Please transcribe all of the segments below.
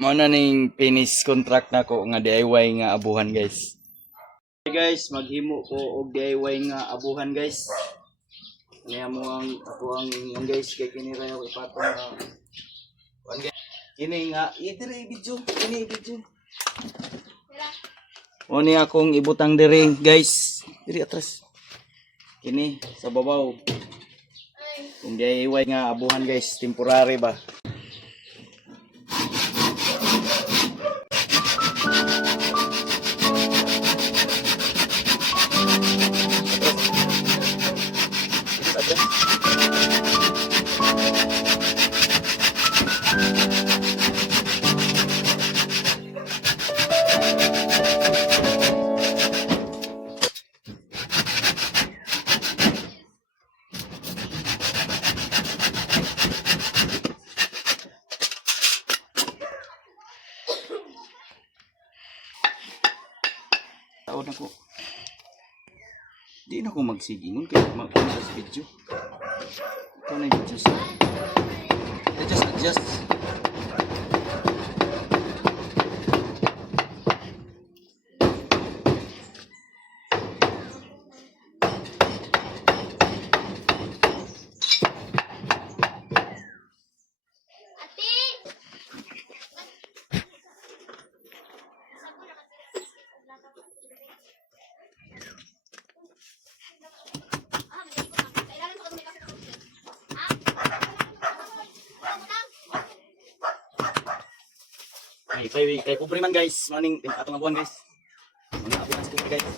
Mao na ning finish contract nako nga DIY nga abuhan guys. Okay guys, maghimo ko og DIY nga abuhan guys. Niya mo ang ako ang guys kay kini ra ako ipatong nga. Kini nga idiri video, kini video. Oni akong ibutang diri guys. Diri atras. Kini sa babaw. Kung DIY nga abuhan guys, temporary ba? Tawad ako. Di na ako magsigingon kaya magpunta sa video. Ito na yung video sa... Adjust. Kay kubre man guys, maning atong abuhan guys. Mga abuhan sa kubre guys.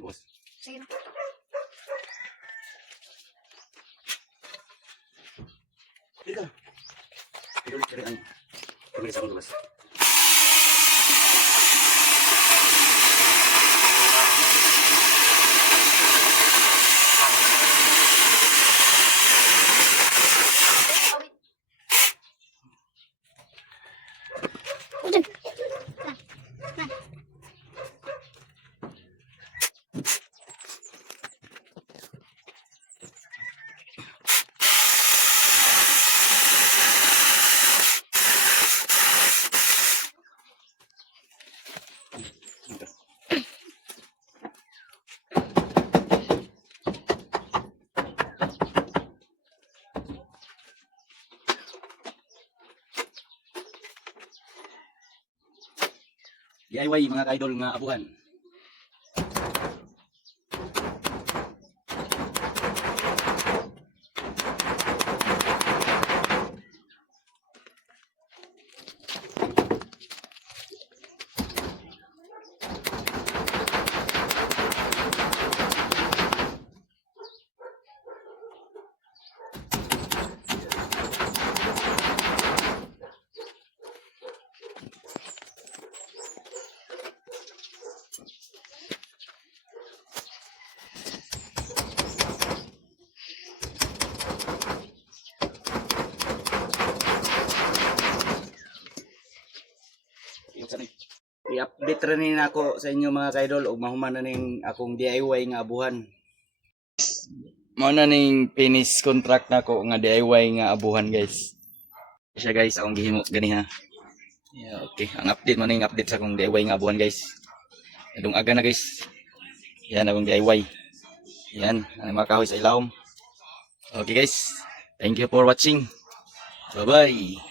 Bos. Sige. Dito. Dito cari ang tulis ang bos. DIY mga ka-idol nga abuhan. update rin ako sa inyo mga kaidol ug mahuman na ning akong DIY nga abuhan. Mao na ning finish contract nako nga DIY nga abuhan guys. Siya guys akong gihimo gani ha. Yeah, okay. Ang update mo ning update sa akong DIY nga abuhan guys. Adung aga na guys. Yan akong DIY. Yan, ang mga kahoy sa ilawom. Okay guys. Thank you for watching. Bye-bye.